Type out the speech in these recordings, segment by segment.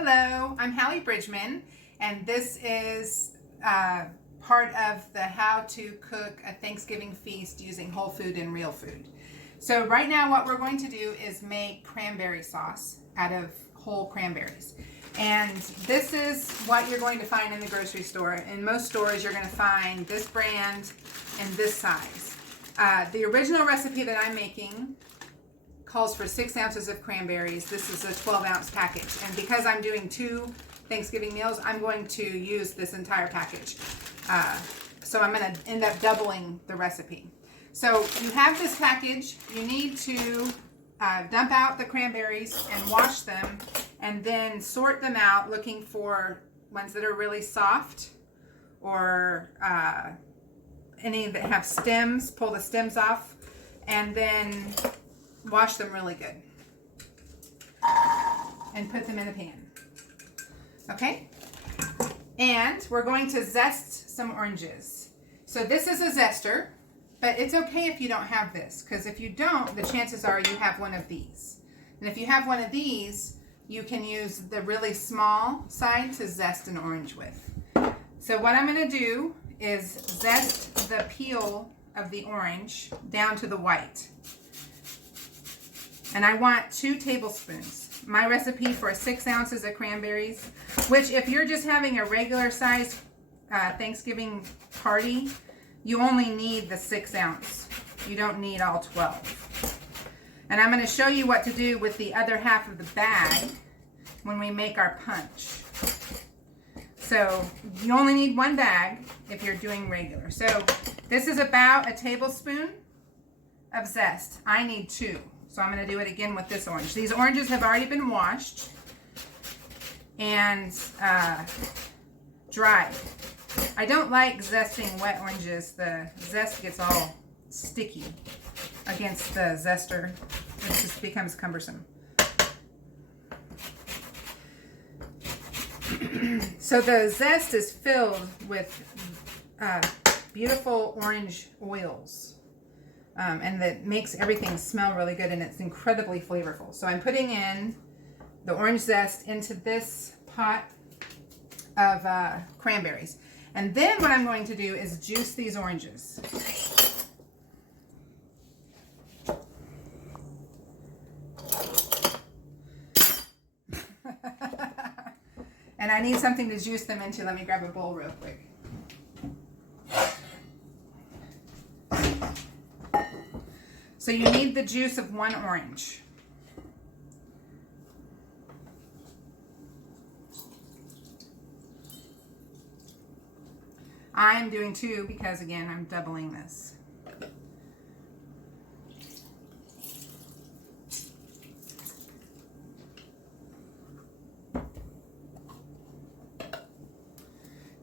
Hello, I'm Hallee Bridgeman, and this is part of the how to cook a Thanksgiving feast using whole food and real food. So right now what we're going to do is make cranberry sauce out of whole cranberries. And this is what you're going to find in the grocery store. In most stores you're going to find this brand and this size. The original recipe that I'm making calls for 6 ounces of cranberries. This is a 12-ounce package. And because I'm doing 2 Thanksgiving meals, I'm going to use this entire package. So I'm going to end up doubling the recipe. So you have this package. You need to dump out the cranberries and wash them, and then sort them out, looking for ones that are really soft or any that have stems. Pull the stems off, and then wash them really good and put them in a pan. Okay? And we're going to zest some oranges. So this is a zester, but it's okay if you don't have this, because if you don't, the chances are you have one of these. And if you have one of these, you can use the really small side to zest an orange with. So what I'm going to do is zest the peel of the orange down to the white. And I want 2 tablespoons. My recipe for 6 ounces of cranberries, which if you're just having a regular size Thanksgiving party, you only need the 6 ounce. You don't need all 12. And I'm going to show you what to do with the other half of the bag when we make our punch. So you only need 1 bag if you're doing regular. So this is about a tablespoon of zest. I need 2. So I'm going to do it again with this orange. These oranges have already been washed and dried. I don't like zesting wet oranges. The zest gets all sticky against the zester. It just becomes cumbersome. So the zest is filled with beautiful orange oils. And that makes everything smell really good, and it's incredibly flavorful. So I'm putting in the orange zest into this pot of cranberries. And then what I'm going to do is juice these oranges. And I need something to juice them into. Let me grab a bowl real quick. So you need the juice of 1 orange. I'm doing 2 because, again, I'm doubling this.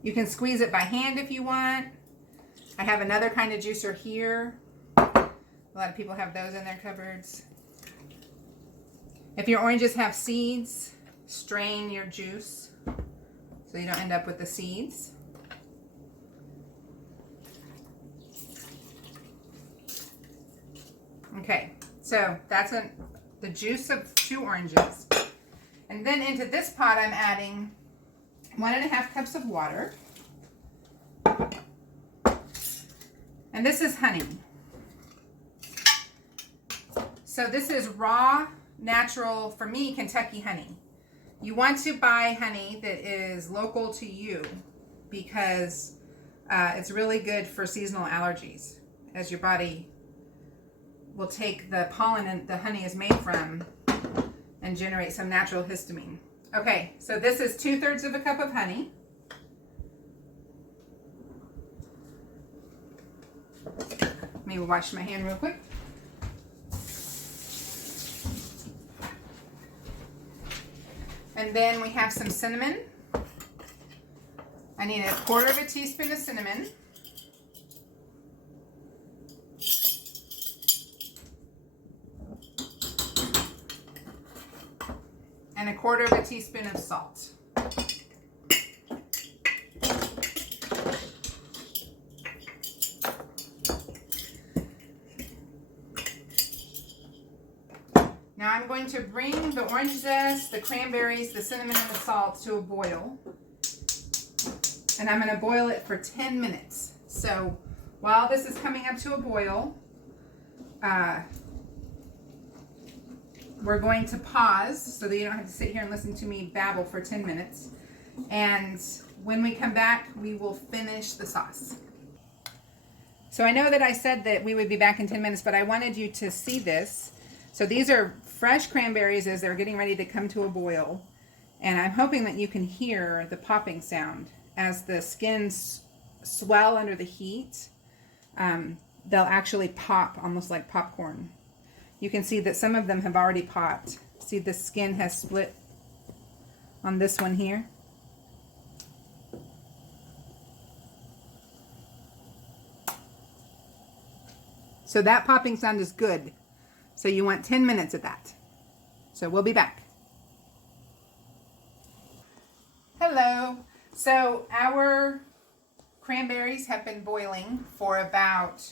You can squeeze it by hand if you want. I have another kind of juicer here. A lot of people have those in their cupboards. If your oranges have seeds, strain your juice so you don't end up with the seeds. Okay, so that's the juice of 2 oranges. And then into this pot I'm adding 1.5 cups of water. And this is honey. So this is raw, natural, for me, Kentucky honey. You want to buy honey that is local to you because it's really good for seasonal allergies, as your body will take the pollen that the honey is made from and generate some natural histamine. Okay, so this is 2/3 of a cup of honey. Let me wash my hand real quick. And then we have some cinnamon. I need 1/4 teaspoon of cinnamon. And 1/4 teaspoon of salt. Now I'm going to bring the orange zest, the cranberries, the cinnamon, and the salt to a boil. And I'm going to boil it for 10 minutes. So while this is coming up to a boil, we're going to pause so that you don't have to sit here and listen to me babble for 10 minutes. And when we come back, we will finish the sauce. So I know that I said that we would be back in 10 minutes, but I wanted you to see this. So these are fresh cranberries as they're getting ready to come to a boil. And I'm hoping that you can hear the popping sound. As the skins swell under the heat, they'll actually pop almost like popcorn. You can see that some of them have already popped. See, the skin has split on this one here. So that popping sound is good. So you want 10 minutes of that. So we'll be back. Hello. So our cranberries have been boiling for about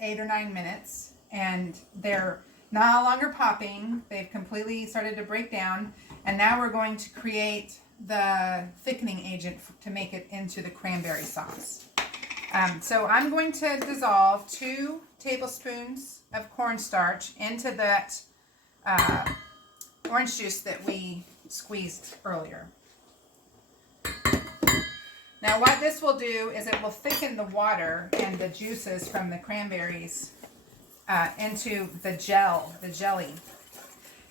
8 or 9 minutes, and they're no longer popping. They've completely started to break down, and now we're going to create the thickening agent to make it into the cranberry sauce. So I'm going to dissolve 2 tablespoons of cornstarch into that orange juice that we squeezed earlier. Now what this will do is it will thicken the water and the juices from the cranberries into the jelly.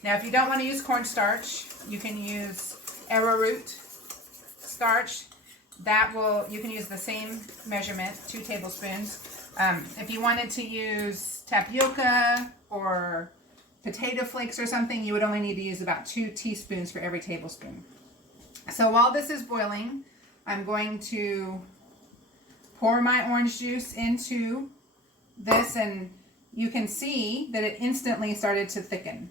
Now if you don't want to use cornstarch, you can use arrowroot starch. You can use the same measurement, 2 tablespoons. If you wanted to use tapioca or potato flakes or something, you would only need to use about 2 teaspoons for every tablespoon. So while this is boiling, I'm going to pour my orange juice into this, and you can see that it instantly started to thicken.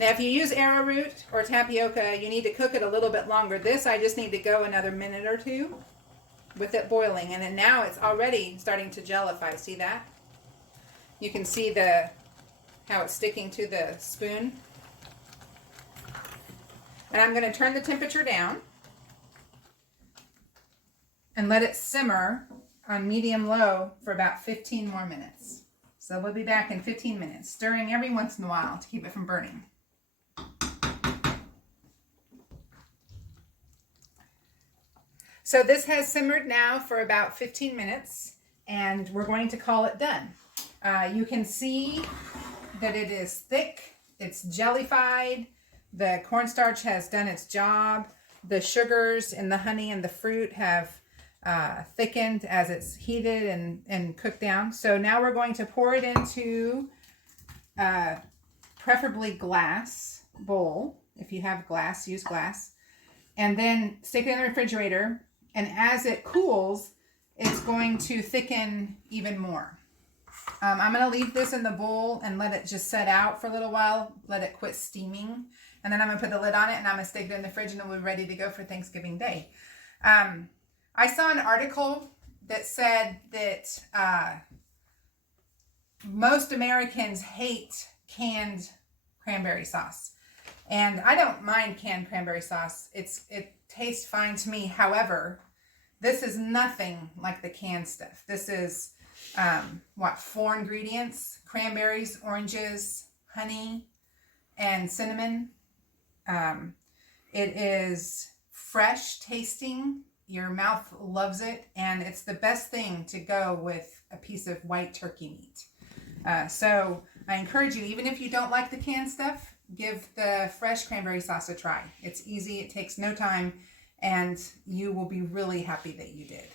Now if you use arrowroot or tapioca, you need to cook it a little bit longer. This, I just need to go another minute or 2 with it boiling, and then now it's already starting to gellify. See that? You can see how it's sticking to the spoon. And I'm going to turn the temperature down and let it simmer on medium-low for about 15 more minutes. So we'll be back in 15 minutes, stirring every once in a while to keep it from burning. So this has simmered now for about 15 minutes, and we're going to call it done. You can see that it is thick, it's jellified. The cornstarch has done its job. The sugars and the honey and the fruit have thickened as it's heated and cooked down. So now we're going to pour it into preferably glass bowl. If you have glass, use glass. And then stick it in the refrigerator. And as it cools, it's going to thicken even more. I'm going to leave this in the bowl and let it just set out for a little while. Let it quit steaming. And then I'm going to put the lid on it, and I'm going to stick it in the fridge, and we'll be ready to go for Thanksgiving Day. I saw an article that said that most Americans hate canned cranberry sauce. And I don't mind canned cranberry sauce. It tastes fine to me. However, this is nothing like the canned stuff. This is, 4 ingredients: cranberries, oranges, honey, and cinnamon. It is fresh tasting. Your mouth loves it, and it's the best thing to go with a piece of white turkey meat. So I encourage you, even if you don't like the canned stuff, give the fresh cranberry sauce a try. It's easy, it takes no time, and you will be really happy that you did.